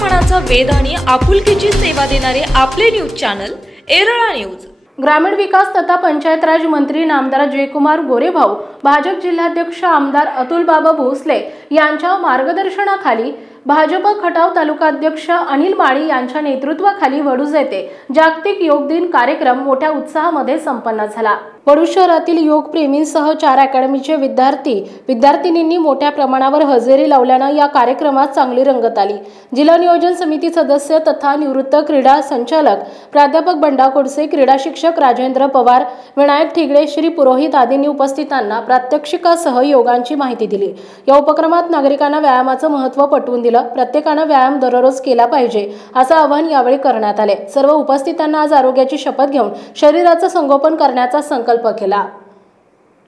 मनाचा वेध आणि आपुलकीची सेवा देणारे आपले न्यूज चॅनल एरळा न्यूज। ग्रामीण विकास तथा पंचायत राज मंत्री नामदार जयकुमार गोरेभाऊ, भाजप जिल्हाध्यक्ष आमदार अतुलबाबा भोसले यांच्या मार्गदर्शनाखाली भाजप खटाव तालुकाध्यक्ष अनिल माळी यांच्या नेतृत्वाखाली वडूज येथे जागतिक योग दिन कार्यक्रम मोठ्या उत्साहामध्ये संपन्न झाला। वडूज शहरातील योग प्रेमींसह 4 अकॅडमीचे विद्यार्थिनींनी मोठ्या प्रमाणावर हजेरी लावल्याने या कार्यक्रमात चांगली रंगत आली। जिल्हा नियोजन समिती सदस्य तथा निवृत्त क्रीडा संचालक प्राध्यापक बंडा कोडसे, क्रीडा शिक्षक राजेंद्र पवार, विनायक ठिगळे, श्री पुरोहित आदींनी उपस्थितांना प्रात्यक्षिकासह योगांची माहिती दिली। या उपक्रमात नागरिकांना व्यायामाचे महत्त्व पटवून दिले। प्रत्येकाने व्यायाम दररोज केला पाहिजे असे आवाहन यावेळी करण्यात आले। सर्व उपस्थितांना आज आरोग्याची शपथ घेऊन शरीराचे संगोपन करण्याचा संकल्प केला।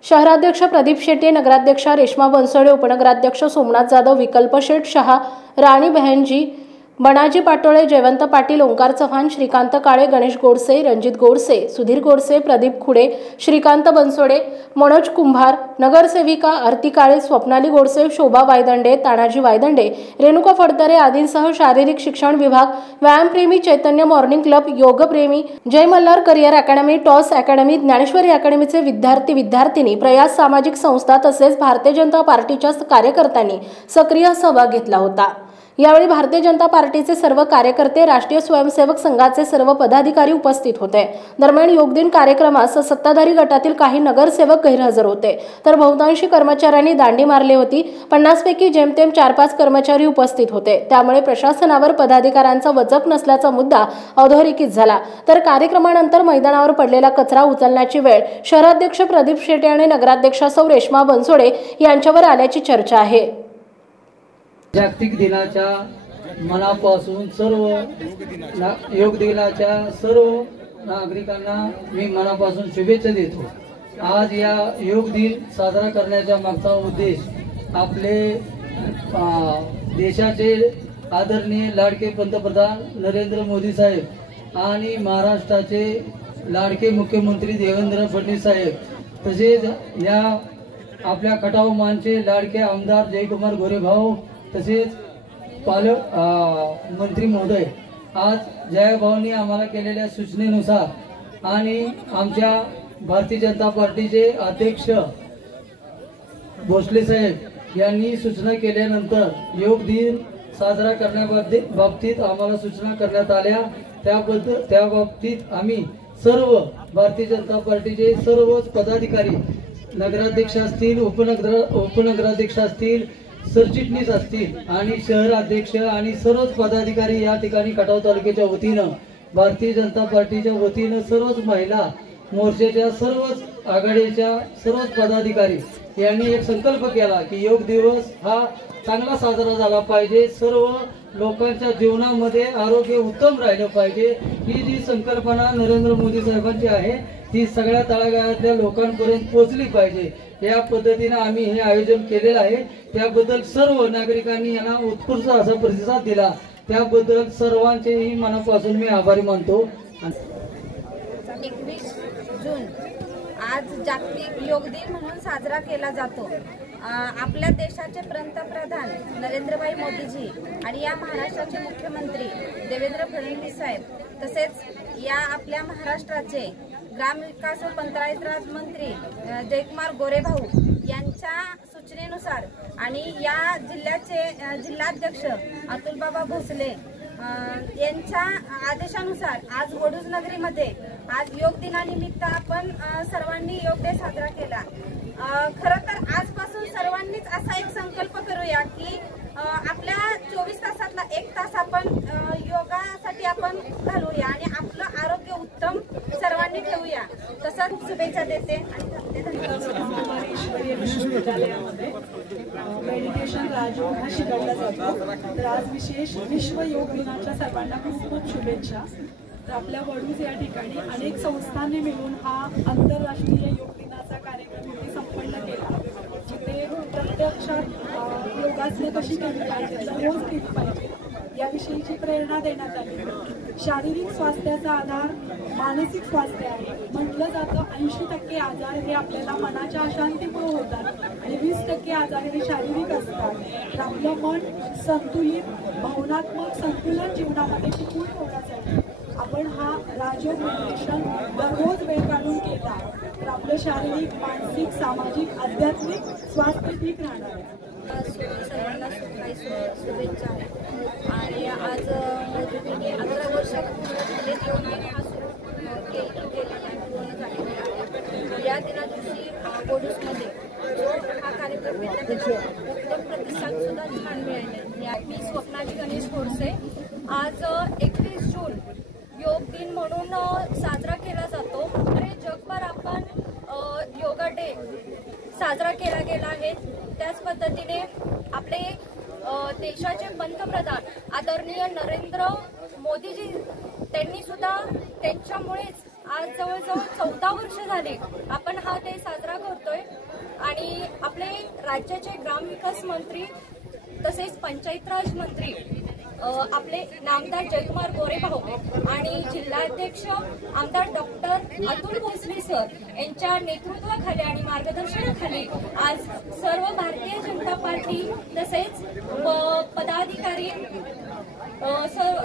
शहराध्यक्ष प्रदीप शेट्टे, नगराध्यक्षा रेश्मा बनसोडे, उपनगराध्यक्ष सोमनाथ जाधव, विकल्प शेठ शहा, राणी बहनजी, बनाजी पाटोळे, जयवंत पाटील, ओंकार चव्हाण, श्रीकांत काळे, गणेश गोडसे, रणजित गोडसे, सुधीर गोडसे, प्रदीप खुडे, श्रीकांत बनसोडे, मनोज कुंभार, नगरसेविका आरती काळे, स्वप्नाली गोडसे, शोभा वायदंडे, तानाजी वायदंडे, रेणुका फडतरे आदींसह शारीरिक शिक्षण विभाग, व्यायामप्रेमी, चैतन्य मॉर्निंग क्लब, योगप्रेमी, Jai Malhar career academy, Toss academy, Dnyaneshwari अकॅडमीचे विद्यार्थी-विद्यार्थिनी, प्रयास सामाजिक संस्था तसेच भारतीय जनता पार्टीच्या कार्यकर्त्यांनी सक्रिय सहभाग घेतला होता। यावेळी भारतीय जनता पार्टीचे सर्व कार्यकर्ते, राष्ट्रीय स्वयंसेवक संघाचे सर्व पदाधिकारी उपस्थित होते। दरम्यान योग दिन कार्यक्रमास सत्ताधारी गटातील काही नगरसेवक गैरहजर होते, तर बहुतांशी कर्मचाऱ्यांनी दांडी मारली होती। 50 पैकी जेमतेम 4-5 कर्मचारी उपस्थित होते। त्यामुळे प्रशासनावर पदाधिकाऱ्यांचा वचक नसल्याचा मुद्दा अधोरेखित झाला। तर कार्यक्रमानंतर मैदानावर पडलेला कचरा उचलण्याची वेळ शहराध्यक्ष प्रदीप शेट्टे आणि नगराध्यक्षा सौ रेश्मा बनसोडे यांच्यावर आल्याची चर्चा आहे। जागतिक दिनाच्या मनापासून सर्व योग दिनाच्या सर्व नागरिकांना मी मनापासून शुभेच्छा देतो। आज या योग दिन साजरा करण्याचा मागचा उद्देश आपले देशाचे आदरणीय लाडके पंतप्रधान नरेंद्र मोदी साहेब आणि महाराष्ट्राचे लाडके मुख्यमंत्री देवेंद्र फडणवीस साहेब, तसेच या आपल्या खटाव मानचे लाडके आमदार जयकुमार गोरेभाऊ, तसेच पालक मंत्री महोदय, आज जयाभाऊंनी आम्हाला केलेल्या सूचनेनुसार आणि आमच्या भारतीय जनता पार्टीचे अध्यक्ष भोसले साहेब यांनी सूचना केल्यानंतर योग दिन साजरा करण्याबाबतीत आम्हाला सूचना करण्यात आल्या। त्या बाबतीत आम्ही सर्व भारतीय जनता पार्टीचे सर्वच पदाधिकारी, नगराध्यक्ष असतील, उपनगराध्यक्ष असतील, सरचिटणीस असतील आणि शहर अध्यक्ष आणि सर्वच पदाधिकारी या ठिकाणी खटाव तालुक्याच्या वतीनं, भारतीय जनता पार्टीच्या वतीनं सर्वच महिला मोर्चाच्या सर्वच आघाडीच्या सर्वच पदाधिकारी यांनी एक संकल्प केला की योग दिवस हा चांगला साजरा झाला पाहिजे, सर्व लोकांच्या जीवनामध्ये आरोग्य उत्तम राहिलं पाहिजे। ही जी संकल्पना नरेंद्र मोदी साहेबांची आहे ती सगळ्या तळागाळातल्या लोकांपर्यंत पोहोचली पाहिजे। या पद्धतीने आम्ही हे आयोजन केलेलं आहे। त्याबद्दल सर्व नागरिकांनी यांना उत्कृष्ट असा प्रतिसाद दिला, त्याबद्दल सर्वांचेही मनापासून मी आभारी मानतो। 21 जून आज जागतिक योग दिन म्हणून साजरा केला जातो। आपल्या देशाचे पंतप्रधान नरेंद्रभाई मोदीजी आणि या महाराष्ट्राचे मुख्यमंत्री देवेंद्र फडणवीस साहेब, तसेच या आपल्या महाराष्ट्राचे ग्रामविकास व पंचायत राज मंत्री जयकुमार गोरेभाऊ यांच्या सूचनेनुसार आणि या जिल्ह्याचे जिल्हाध्यक्ष अतुलबाबा भोसले यांच्या आदेशानुसार आज वडूज नगरीमध्ये आज योग दिनानिमित्त आपण सर्वांनी योग डे साजरा केला। खरं तर आजपासून सर्वांनीच असा एक संकल्प करूया की आपल्या 24 तासातला 1 तास आपण योगासाठी आपण घालूया आणि आपलं आरोग्य उत्तम सर्वांनी ठेवूया। तसंच शुभेच्छा देते आणि विद्यालयामध्ये मेडिटेशन राजयोग हा शिकवला जातो। तर आज विशेष विश्व योग दिनाच्या सर्वांना खूप खूप शुभेच्छा। तर आपल्या वडूज या ठिकाणी अनेक संस्थांनी मिळून हा आंतरराष्ट्रीय योग दिनाचा कार्यक्रम संपन्न केला, जिथे प्रत्यक्षात योगासने कशी केली पाहिजे, रोज केली पाहिजे याविषयीची प्रेरणा देण्यात आली। शारीरिक स्वास्थ्याचा आधार मानसिक स्वास्थ्य आहे। म्हटलं जातं 80% आजार हे आपल्याला मनाच्या अशांतीमुळे होतात आणि 20% आजार हे शारीरिक असतात, तर आपलं मन संतुलित भावनात्मक संतुलन जीवनामध्ये टिकून ठेवण्यासाठी आपण हा राजयोग मेडिटेशन दररोज वेळ काढून केला तर आपलं शारीरिक, मानसिक, सामाजिक, आध्यात्मिक स्वास्थ्य ठीक राहणार आहे. सर्वांना काही शुभेच्छा आहेत. आणि आज मोदींनी 11 वर्ष पूर्ण हा सुरू केलेला आहे, पूर्ण झालेला आहे. या दिना दिवशी बोडूसमध्ये जो हा कार्यक्रम घेतला त्याचा उत्तम प्रतिसाद सुद्धा छान मिळाले. मी स्वप्नाली गणेश गोडसे. आज 21 जून योग दिन म्हणून साजरा केला जातो. तर हे जगभर आपण योगा डे साजरा केला गेला आहे. त्याच पद्धतीने आपले देशाचे पंतप्रधान आदरणीय नरेंद्र मोदीजी त्यांनी सुद्धा त्यांच्यामुळेच आज जवळजवळ 14 वर्ष झाले आपण हा डे साजरा करतोय. आणि आपले राज्याचे ग्रामविकास मंत्री तसेच पंचायत राज मंत्री आपले नामदार जयकुमार गोरेभाऊ आणि जिल्हाध्यक्ष आमदार डॉक्टर अतुल भोसले सर यांच्या नेतृत्वाखाली आणि मार्गदर्शनाखाली आज सर्व भारतीय जनता पार्टी तसेच पदाधिकारी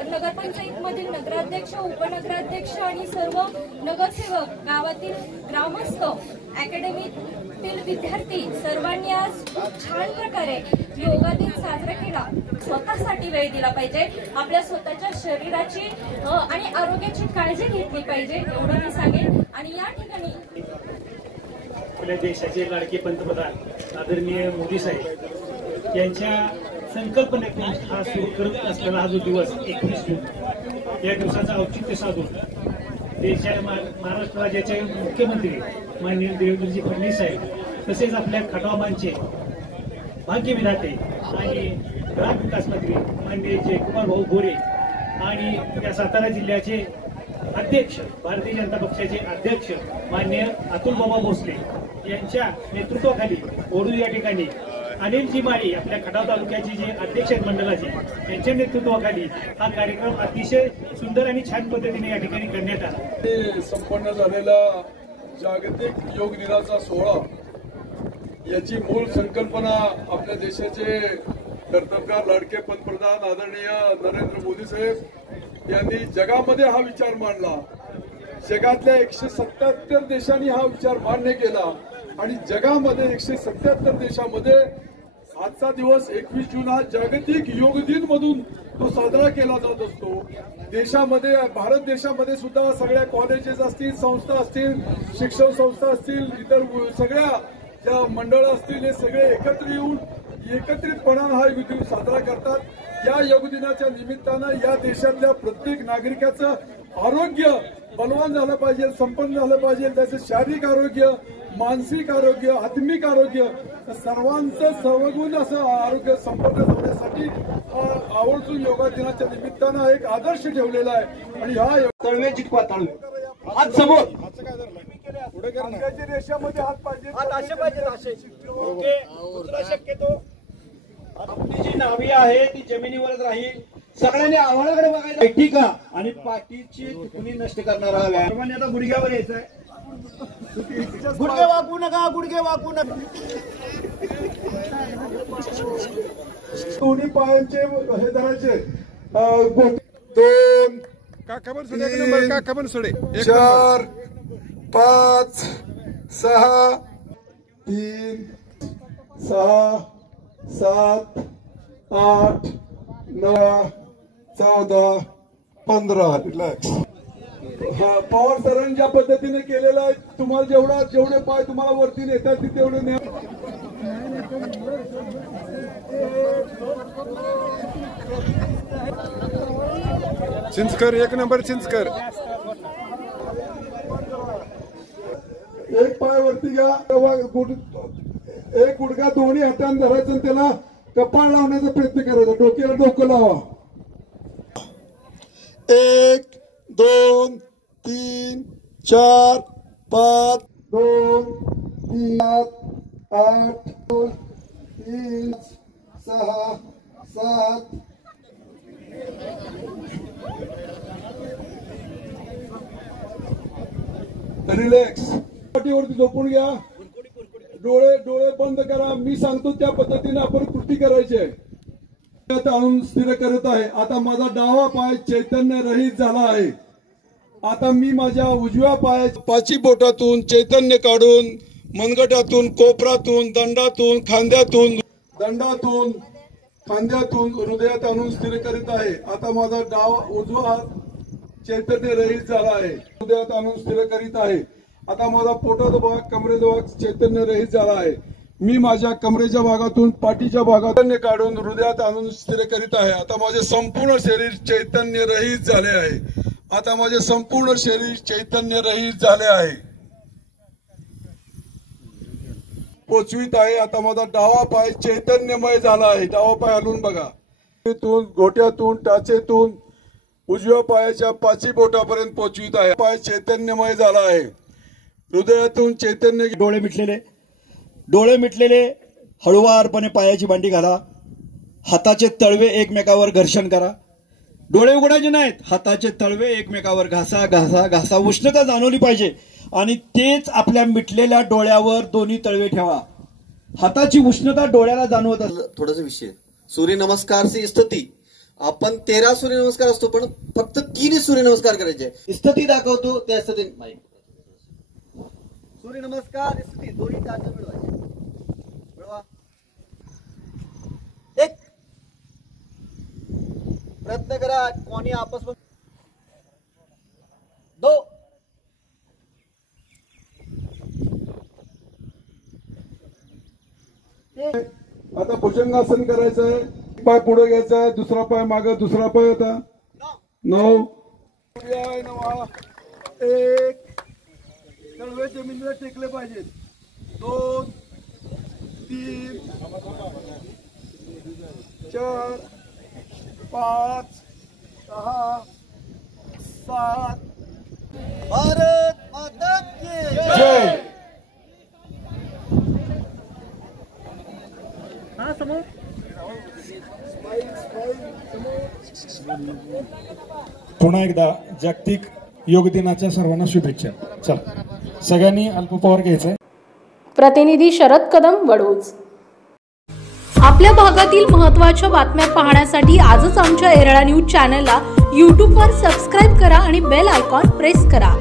नगरपंचायतमधील नगराध्यक्ष, उपनगराध्यक्ष आणि सर्व नगरसेवक, गावातील ग्रामस्थ, अकॅडमीतील विद्यार्थी सर्वांनी आज खूप छान प्रकारे योगा दिन साजरा केला. स्वतःसाठी वेळ दिला पाहिजे, आपल्या स्वतःच्या शरीराची आणि आरोग्याची काळजी घेतली पाहिजे एवढं मी सांगेन. आणि या ठिकाणी आपल्या देशाचे लाडके पंतप्रधान आदरणीय मोदी साहेब यांच्या संकल्पनेतून हा सुरू करत असलेला हा जो दिवस 21 जून या दिवसाचं औचित्य साधून महाराष्ट्र राज्याचे मुख्यमंत्री माननीय देवेंद्रजी फडणवीस साहेब तसेच आपल्या खटावमांचे भाग्यविधाते आणि ग्रामविकास मंत्री माननीय जयकुमार भाऊ गोरे आणि या सातारा जिल्ह्याचे अध्यक्ष, भारतीय जनता पक्षाचे अध्यक्ष माननीय अतुल बाबा भोसले यांच्या नेतृत्वाखाली ओढू या ठिकाणी अनिलजी माळी आपल्या खटाव तालुक्याचे जे अध्यक्ष आहेत मंडळाचे यांच्या नेतृत्वाखाली हा कार्यक्रम अतिशय सुंदर आणि छान पद्धतीने या ठिकाणी करण्यात आला. संपन्न झालेला जागतिक योग दिनाचा सोहळा याची मूळ संकल्पना आपल्या देशाचे कर्तबगार लाडके पंतप्रधान आदरणीय नरेंद्र मोदी साहेब यांनी जगामध्ये हा विचार मांडला. जगातल्या 177 देशांनी हा विचार मान्य केला आणि जगामध्ये 177 देशामध्ये आजचा दिवस 21 जून हा जागतिक योग दिन म्हणून तो साजरा केला जात असतो. देशामध्ये, भारत देशामध्ये सुद्धा सगळ्या कॉलेजेस असतील, संस्था असतील, शिक्षण संस्था असतील, इतर सगळ्या ज्या मंडळ असतील हे सगळे एकत्र येऊन एकत्रितपणानं हा योग दिन साजरा करतात. या योग दिनाच्या निमित्तानं या देशातल्या प्रत्येक नागरिकाचं आरोग्य बलवान झालं पाहिजे, संपन्न झालं पाहिजे. त्याचं शारीरिक आरोग्य, मानसिक आरोग्य, आत्मिक आरोग्य सर्वांचं सर्वगुण असं आरोग्य संपन्न होण्यासाठी आवर्जून योगा दिनाच्या निमित्तानं एक आदर्श ठेवलेला आहे. आणि हा तळवे जितका तळवे हात समोर रेषामध्ये हात पाहिजे, हात असे पाहिजे, असे ओके. दुसरा शक्यतो आपली जी नावी आहे ती जमिनीवरच राहील. सगळ्यांनी आव्हानाकडे बघायचं, ठीक आहे. आणि पाठीची दुखणी नष्ट करणारा सर्वांनी आता गुडघ्यावर यायचं आहे. गुडघे वाकू नका, गुडघे वाकू नका. दोन्ही पायांचे हे धरायचे. 2 काकाबर सोडे, 1 नंबर काकाबर सोडे, 4 5 6 3 6 7 8 9 14 15 रिलॅक्स. हा पवार सरांनी ज्या पद्धतीने केलेला आहे, तुम्हाला जेवढे पाय तुम्हाला वरती नेतात तेवढे न्या. चिंचकर 1 नंबर चिंचकर. एक पाय वरती घ्या, एक गुडघा दोन्ही हाताने धरायचं आणि त्याला कपाळ लावण्याचा प्रयत्न करायचा. डोक्याला डोकं लावा. 1 2 3 4 5 2 3 8 3 6 7 रिलॅक्स. पाठीवरती झोपून घ्या. डोळे बंद करा. मी सांगतो त्या पद्धतीने आपण कृती करायची आहे. आणून स्थिर करत आहे. आता माझा डावा पाय चैतन्य रहित झाला आहे. आता मी माझ्या उजव्या पायाच्या पाची बोटातून चैतन्य काढून मनगटातून, कोपरातून, दंडातून, खांद्यातून हृदयात आणून स्थिर करीत आहे. आता माझा उजवा हात चैतन्य रहित झाला आहे. हृदयात आणून स्थिर करीत आहे. आता माझा पोटाचा भाग, कमरेचा भाग चैतन्य रहित झाला आहे. मी माझ्या कमरेच्या भागातून, पाठीच्या भागातून काढून हृदयात आणून स्थिर करीत आहे. आता माझे संपूर्ण शरीर चैतन्य रहित झाले आहे. आता माझे संपूर्ण शरीर चैतन्य रहित झाले आहे. पोचवीत आहे. आता माझा डावा पाय चैतन्यमय झाला आहे. डावा पाय हलवून बघा. घोट्यातून, टाचेतून उजव्या पायाच्या पाची बोटापर्यंत पोचवीत आहे. पाय चैतन्यमय झाला आहे. हृदयातून चैतन्य. डोळे मिटलेले हळुवारपणे पायाची मांडी घाला. हाताचे तळवे एकमेकावर घर्षण करा. डोळे उघडायचे नाहीत. हाताचे तळवे एकमेकावर घासा. उष्णता जाणवली पाहिजे आणि तेच आपल्या मिटलेल्या डोळ्यावर दोन्ही तळवे ठेवा. हाताची उष्णता डोळ्याला जाणवत असते. थोडासा विषय सूर्यनमस्कार से स्तुती. आपण 13 सूर्यनमस्कार असतो पण फक्त 3 सूर्यनमस्कार करायचे. स्तुती दाखवतो त्या स्तुती. सूर्यनमस्कार स्तुती दोन्ही टाच मिळवायचे. एक प्रयत्न करा कोणी आपस में. 2 आता भुजंगासन करायचं आहे. पाय पुढे घ्यायचा आहे, दुसरा पाय मागे, दुसरा पाय होता. 9 1 तळवे जमिनीला टेकले पाहिजेत. 2 3 4 5 6 7. भारत माता की जय. पुन्हा एकदा जागतिक योग दिनाच्या सर्वांना शुभेच्छा. चला सगळ्यांनी अल्पपहार घ्यायचंय. प्रतिनिधी शरद कदम, वडूज. आपल्या भागातील महत्त्वाच्या बातम्या पाहण्यासाठी आजच आमच्या एरळा न्यूज चॅनलला यूट्यूबवर सबस्क्राईब करा आणि बेल आयकॉन प्रेस करा.